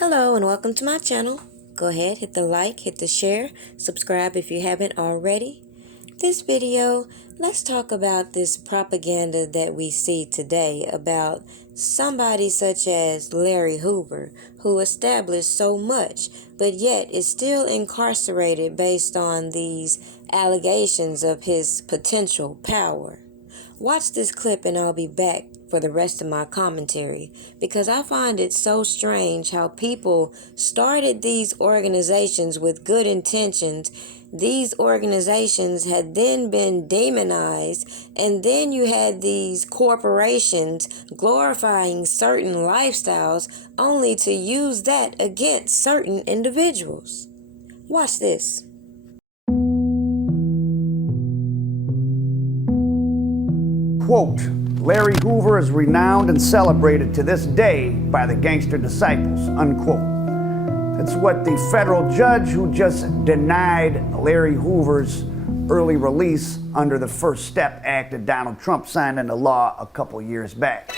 Hello and welcome to my channel. Go ahead, hit the like, hit the share, subscribe if you haven't already. This video, let's talk about this propaganda that we see today about somebody such as Larry Hoover, who established so much, but yet is still incarcerated based on these allegations of his potential power. Watch this clip and I'll be back for the rest of my commentary, because I find it so strange how people started these organizations with good intentions. These organizations had then been demonized, and then you had these corporations glorifying certain lifestyles only to use that against certain individuals. Watch this. Quote, Larry Hoover is renowned and celebrated to this day by the gangster disciples, unquote. That's what the federal judge who just denied Larry Hoover's early release under the First Step Act that Donald Trump signed into law a couple years back.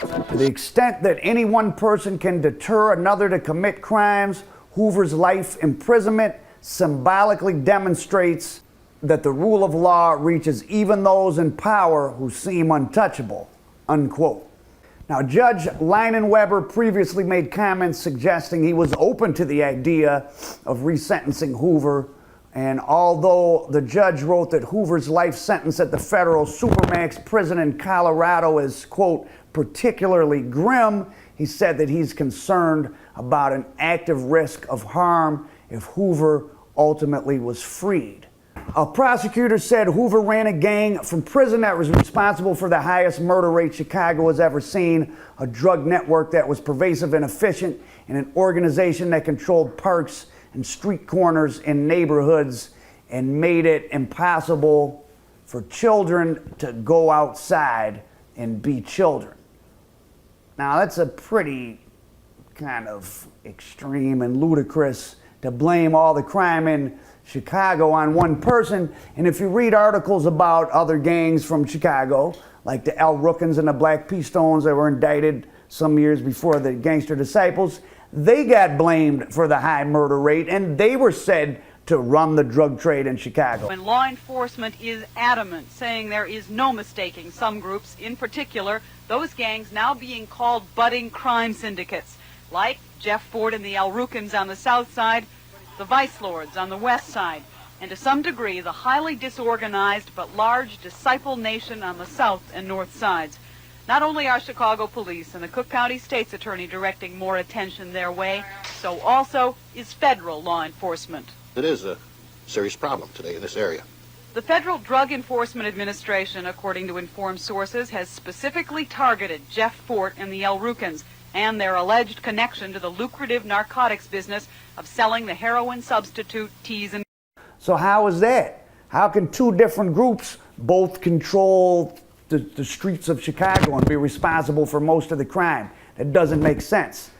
To the extent that any one person can deter another to commit crimes, Hoover's life imprisonment symbolically demonstrates that the rule of law reaches even those in power who seem untouchable, unquote. Now, Judge Leinenweber previously made comments suggesting he was open to the idea of resentencing Hoover, and although the judge wrote that Hoover's life sentence at the federal Supermax prison in Colorado is, quote, particularly grim, he said that he's concerned about an active risk of harm if Hoover ultimately was freed. A prosecutor said Hoover ran a gang from prison that was responsible for the highest murder rate Chicago has ever seen, a drug network that was pervasive and efficient, and an organization that controlled parks and street corners in neighborhoods and made it impossible for children to go outside and be children. Now, that's a pretty kind of extreme and ludicrous to blame all the crime in Chicago on one person. And if you read articles about other gangs from Chicago, like the El Rookins and the Black Pea Stones that were indicted some years before the Gangster Disciples, they got blamed for the high murder rate, and they were said to run the drug trade in Chicago. When law enforcement is adamant, saying there is no mistaking some groups, in particular, those gangs now being called budding crime syndicates, like Jeff Ford and the El Rookins on the south side, the Vice Lords on the west side, and to some degree the highly disorganized but large disciple nation on the south and north sides. Not only are Chicago police and the Cook County State's Attorney directing more attention their way, so also is federal law enforcement. It is a serious problem today in this area. The Federal Drug Enforcement Administration, according to informed sources, has specifically targeted Jeff Fort and the El Rookins and their alleged connection to the lucrative narcotics business of selling the heroin substitute teas and... So how is that? How can two different groups both control the streets of Chicago and be responsible for most of the crime? That doesn't make sense.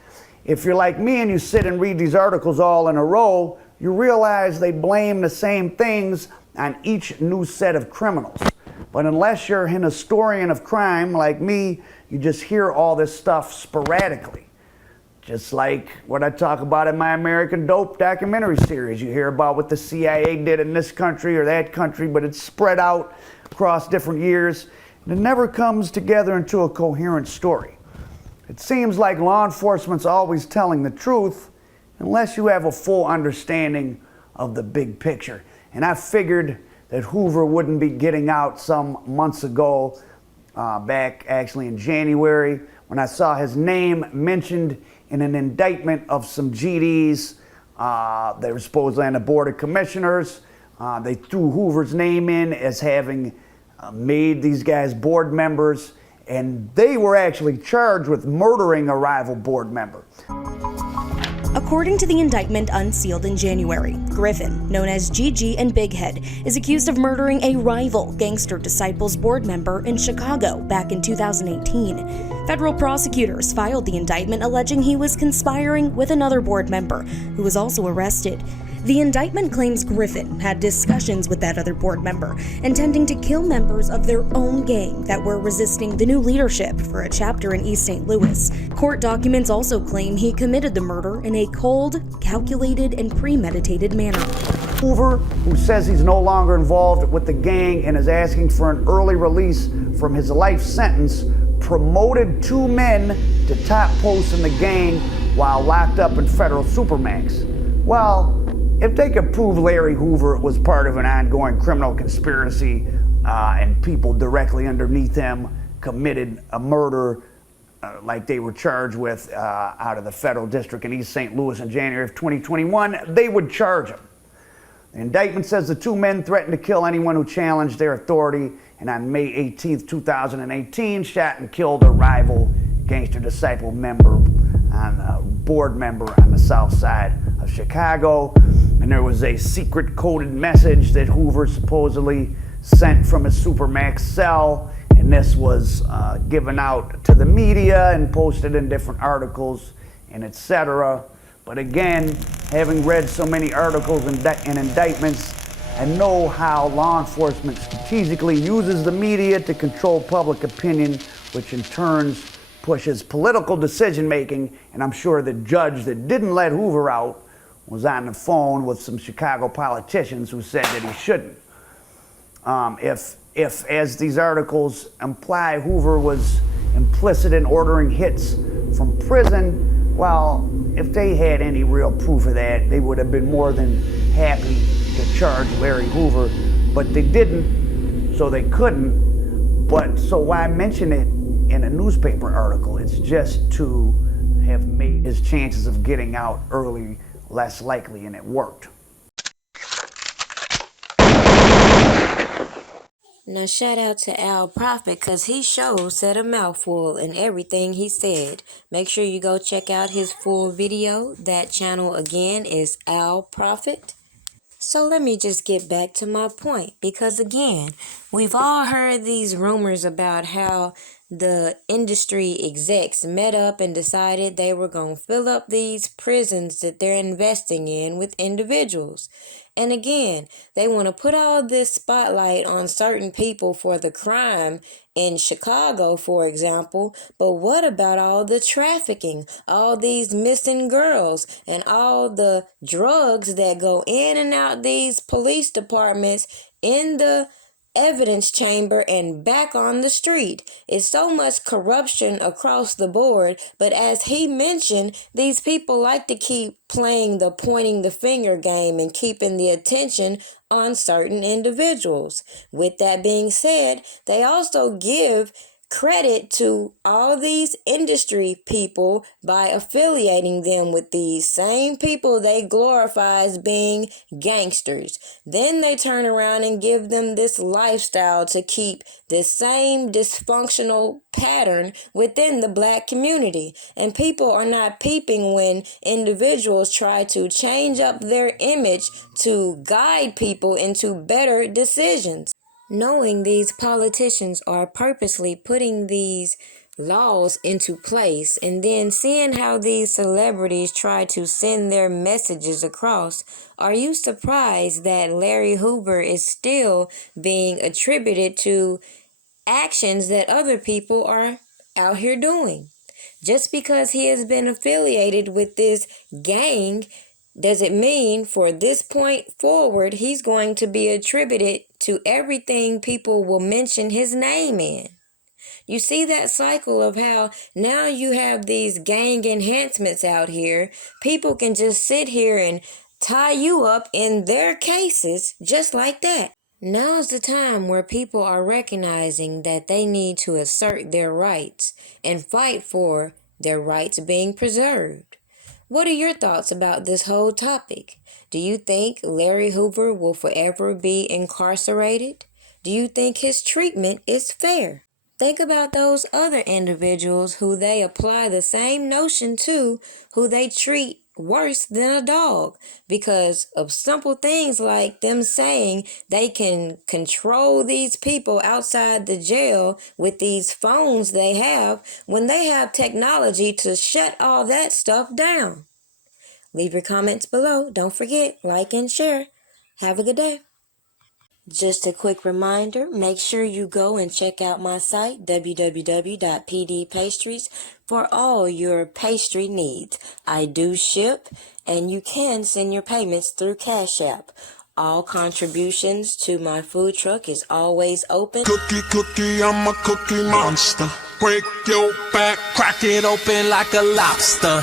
If you're like me and you sit and read these articles all in a row, you realize they blame the same things on each new set of criminals. But unless you're an historian of crime like me, you just hear all this stuff sporadically. Just like what I talk about in my American Dope documentary series. You hear about what the CIA did in this country or that country, but it's spread out across different years, and it never comes together into a coherent story. It seems like law enforcement's always telling the truth unless you have a full understanding of the big picture. And I figured that Hoover wouldn't be getting out some months ago, back actually in January, when I saw his name mentioned in an indictment of some GDs. They were supposedly on the Board of Commissioners. They threw Hoover's name in as having made these guys board members, and they were actually charged with murdering a rival board member. According to the indictment unsealed in January, Griffin, known as GG and Big Head, is accused of murdering a rival Gangster Disciples board member in Chicago back in 2018. Federal prosecutors filed the indictment alleging he was conspiring with another board member, who was also arrested. The indictment claims Griffin had discussions with that other board member, intending to kill members of their own gang that were resisting the new leadership for a chapter in East St. Louis. Court documents also claim he committed the murder in a cold, calculated, and premeditated manner. Hoover, who says he's no longer involved with the gang and is asking for an early release from his life sentence, promoted 2 men to top posts in the gang while locked up in federal supermax. Well, if they could prove Larry Hoover was part of an ongoing criminal conspiracy and people directly underneath him committed a murder like they were charged with out of the federal district in East St. Louis in January of 2021, they would charge him. The indictment says the 2 men threatened to kill anyone who challenged their authority, and on May 18, 2018, shot and killed a rival Gangster Disciple member, board member on the south side of Chicago. And there was a secret coded message that Hoover supposedly sent from his Supermax cell, and this was given out to the media and posted in different articles and etc. But again, having read so many articles and indictments, and know how law enforcement strategically uses the media to control public opinion, which in turn pushes political decision making, and I'm sure the judge that didn't let Hoover out was on the phone with some Chicago politicians who said that he shouldn't. If, as these articles imply, Hoover was implicit in ordering hits from prison, well, if they had any real proof of that, they would have been more than happy to charge Larry Hoover, but they didn't, so they couldn't. But so why mention it in a newspaper article? It's just to have made his chances of getting out early less likely, and it worked. Now shout out to Al Prophet, because he sure said a mouthful in everything he said. Make sure you go check out his full video. That channel again is Al Prophet. So let me just get back to my point, because again, we've all heard these rumors about how the industry execs met up and decided they were going to fill up these prisons that they're investing in with individuals. And again, they want to put all this spotlight on certain people for the crime in Chicago, for example. But what about all the trafficking, all these missing girls, and all the drugs that go in and out these police departments in the evidence chamber and back on the street? It's so much corruption across the board, but as he mentioned, these people like to keep playing the pointing the finger game and keeping the attention on certain individuals. With that being said, they also give credit to all these industry people by affiliating them with these same people they glorify as being gangsters. Then they turn around and give them this lifestyle to keep this same dysfunctional pattern within the black community. And people are not peeping when individuals try to change up their image to guide people into better decisions. Knowing these politicians are purposely putting these laws into place, and then seeing how these celebrities try to send their messages across, are you surprised that Larry Hoover is still being attributed to actions that other people are out here doing? Just because he has been affiliated with this gang, does it mean for this point forward he's going to be attributed to everything people will mention his name in? You see that cycle of how now you have these gang enhancements out here. People can just sit here and tie you up in their cases just like that. Now's the time where people are recognizing that they need to assert their rights and fight for their rights being preserved. What are your thoughts about this whole topic? Do you think Larry Hoover will forever be incarcerated? Do you think his treatment is fair? Think about those other individuals who they apply the same notion to, who they treat worse than a dog because of simple things like them saying they can control these people outside the jail with these phones they have when they have technology to shut all that stuff down. Leave your comments below. Don't forget, like and share. Have a good day. Just a quick reminder, make sure you go and check out my site, www.pdpastries, for all your pastry needs. I do ship, and you can send your payments through Cash App. All contributions to my food truck is always open. Cookie, I'm a cookie monster. Break your back, crack it open like a lobster.